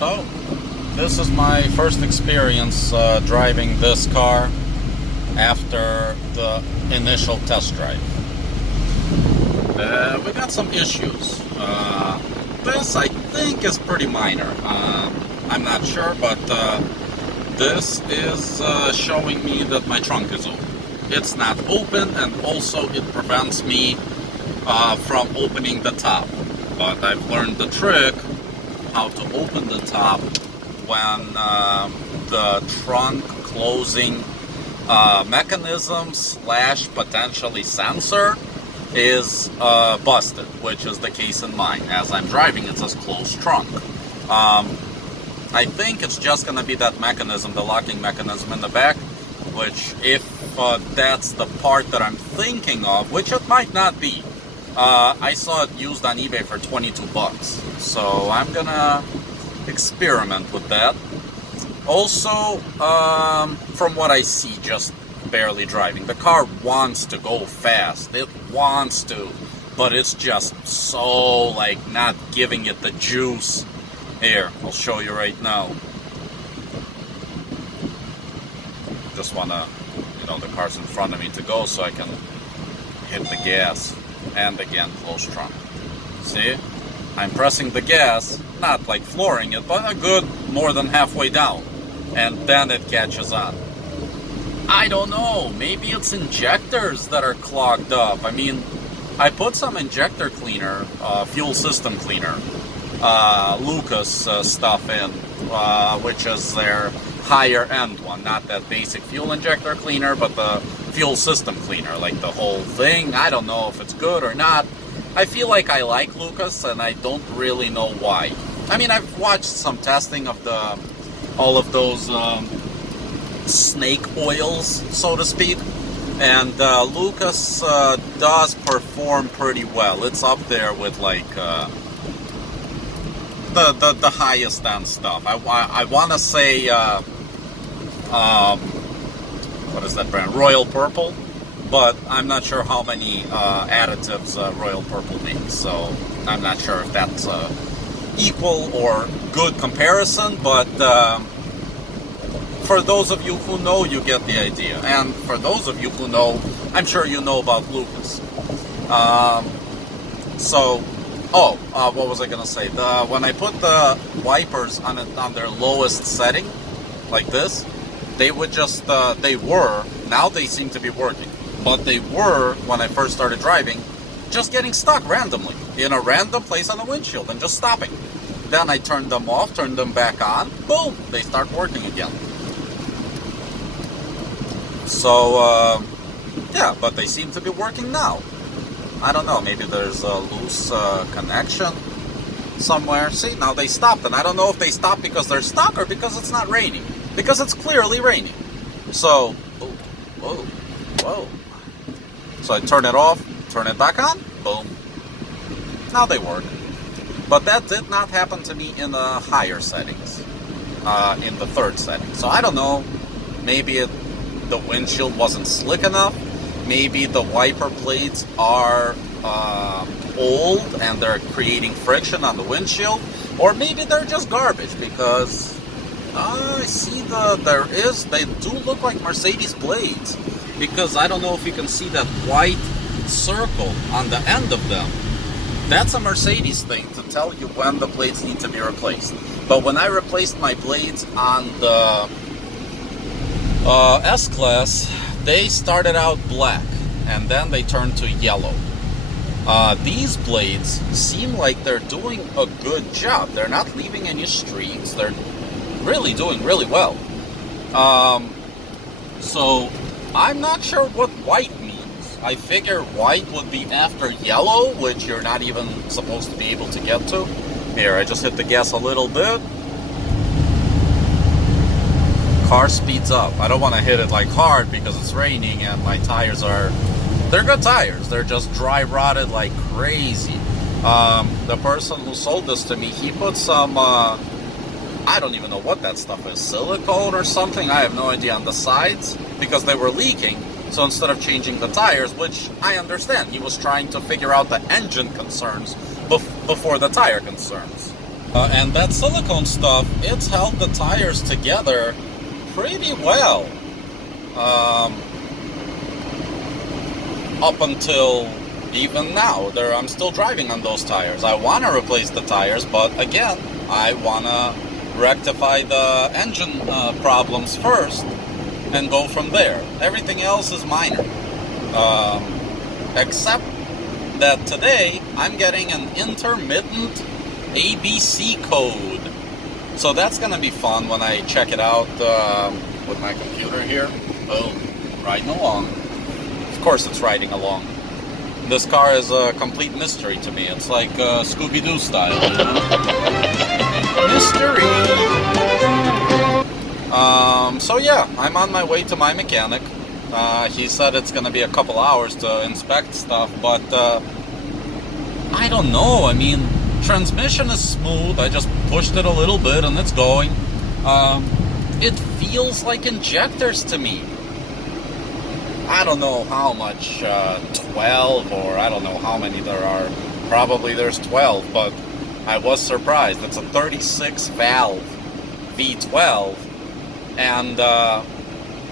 So, this is my first experience driving this car after the initial test drive. We got some issues. This, I think, is pretty minor. I'm not sure, but this is showing me that my trunk is open. It's not open, and also it prevents me from opening the top. But I've learned the trick how to open the top when the trunk closing mechanism / potentially sensor is busted, which is the case in mine. As I'm driving, it says closed trunk. I think it's just gonna be that mechanism, the locking mechanism in the back, which if that's the part that I'm thinking of, which it might not be. I saw it used on eBay for 22 bucks, so I'm gonna experiment with that. Also, from what I see, just barely driving, the car wants to go fast. It wants to, but it's just so, like, not giving it the juice. Here, I'll show you right now. Just wanna, the car's in front of me to go so I can hit the gas. And again, close trunk. See? I'm pressing the gas, not like flooring it, but a good more than halfway down. And then it catches on. I don't know, maybe it's injectors that are clogged up. I mean, I put some injector cleaner, fuel system cleaner, Lucas stuff in, which is their higher end one, not that basic fuel injector cleaner, but the fuel system cleaner, like the whole thing. I don't know if it's good or not. I feel like I like Lucas, and I don't really know why. I mean, I've watched some testing of all of those snake oils, so to speak, and Lucas does perform pretty well. It's up there with like the highest end stuff. I want to say what is that brand? Royal Purple, but I'm not sure how many additives Royal Purple makes, so I'm not sure if that's equal or good comparison, but for those of you who know, you get the idea. And for those of you who know, I'm sure you know about Lucas. What was I gonna say? When I put the wipers on their lowest setting, like this, they would just, now they seem to be working, but they were, when I first started driving, just getting stuck randomly, in a random place on the windshield and just stopping. Then I turned them off, turned them back on, boom, they start working again. So, yeah, but they seem to be working now. I don't know, maybe there's a loose connection somewhere. See, now they stopped, and I don't know if they stopped because they're stuck or because it's not raining. Because it's clearly raining. So, whoa. So I turn it off, turn it back on, boom. Now they work. But that did not happen to me in the higher settings, in the third setting. So I don't know, maybe the windshield wasn't slick enough. Maybe the wiper blades are old and they're creating friction on the windshield. Or maybe they're just garbage, because I see they do look like Mercedes blades. Because I don't know if you can see that white circle on the end of them. That's a Mercedes thing to tell you when the blades need to be replaced. But when I replaced my blades on the S-Class, they started out black and then they turned to yellow. These blades seem like they're doing a good job. They're not leaving any streaks. They're really doing really well. So I'm not sure what white means. I figure white would be after yellow, which you're not even supposed to be able to get to. Here, I just hit the gas a little bit. Car speeds up. I don't want to hit it like hard because it's raining and my tires they're good tires. They're just dry rotted like crazy. The person who sold this to me, he put some, I don't even know what that stuff is, silicone or something, I have no idea, on the sides, because they were leaking. So instead of changing the tires, which I understand, he was trying to figure out the engine concerns before the tire concerns. And that silicone stuff, it's held the tires together pretty well. Up until even now, I'm still driving on those tires. I want to replace the tires, but again, I want to rectify the engine problems first and go from there. Everything else is minor. Except that today, I'm getting an intermittent ABC code. So that's going to be fun when I check it out with my computer here. Boom, riding along. Of course it's riding along. This car is a complete mystery to me. It's like Scooby-Doo style. Mystery! So yeah, I'm on my way to my mechanic. He said it's going to be a couple hours to inspect stuff, but I don't know. I mean, transmission is smooth. I just pushed it a little bit and it's going. It feels like injectors to me. I don't know how much, 12 or I don't know how many there are. Probably there's 12, but I was surprised. It's a 36 valve V12 and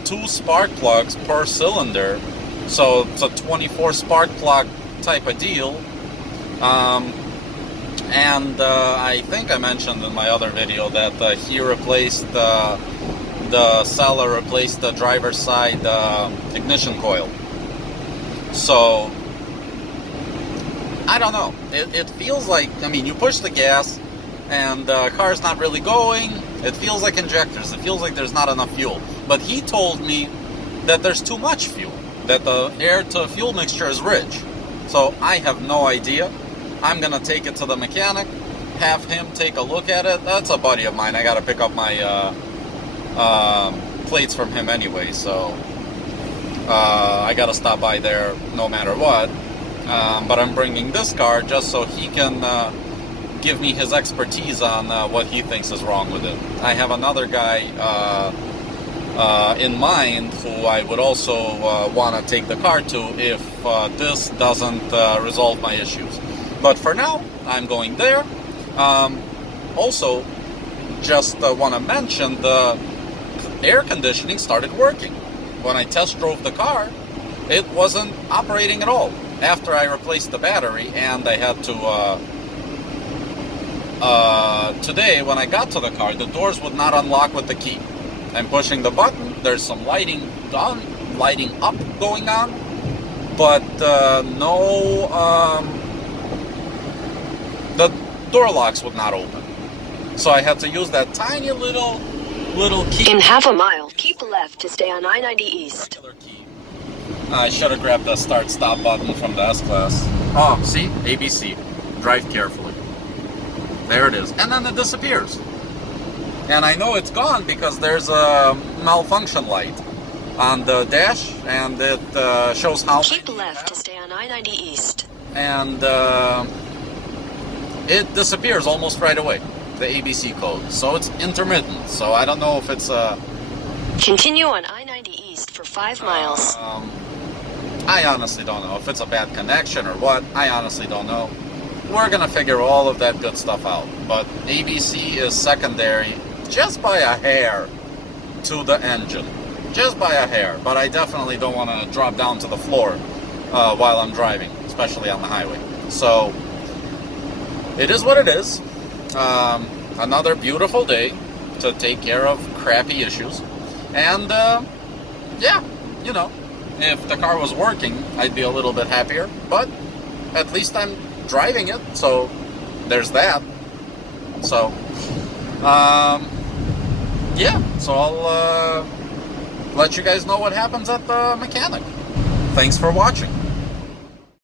2 spark plugs per cylinder. So it's a 24 spark plug type of deal. And I think I mentioned in my other video that he replaced the seller replaced the driver's side ignition coil. So I don't know. It feels like, I mean, you push the gas and the car's not really going. It feels like injectors. It feels like there's not enough fuel. But he told me that there's too much fuel, that the air to fuel mixture is rich. So I have no idea. I'm gonna take it to the mechanic, have him take a look at it. That's a buddy of mine. I gotta pick up my plates from him anyway, so I gotta stop by there no matter what. But I'm bringing this car just so he can give me his expertise on what he thinks is wrong with it. I have another guy in mind who I would also want to take the car to if this doesn't resolve my issues. But for now, I'm going there. Also, just want to mention the air conditioning started working. When I test drove the car, it wasn't operating at all. After I replaced the battery, and I had to today when I got to the car, the doors would not unlock with the key. I'm pushing the button, there's some lighting up going on, but no, the door locks would not open. So I had to use that tiny little key. In half a mile, keep left to stay on I-90 East. Key. I should have grabbed the start-stop button from the S-Class. Oh, see? ABC. Drive carefully. There it is. And then it disappears. And I know it's gone because there's a malfunction light on the dash, and it shows how... Keep left to stay on I-90 East. And it disappears almost right away, the ABC code. So it's intermittent. So I don't know if it's a... Continue on I-90 East for 5 miles. I honestly don't know if it's a bad connection or what. I honestly don't know. We're gonna figure all of that good stuff out. But ABC is secondary just by a hair to the engine. Just by a hair. But I definitely don't want to drop down to the floor while I'm driving, especially on the highway. So it is what it is. Another beautiful day to take care of crappy issues. And yeah, you know, if the car was working, I'd be a little bit happier, but at least I'm driving it, so there's that. So yeah, so I'll let you guys know what happens at the mechanic. Thanks for watching.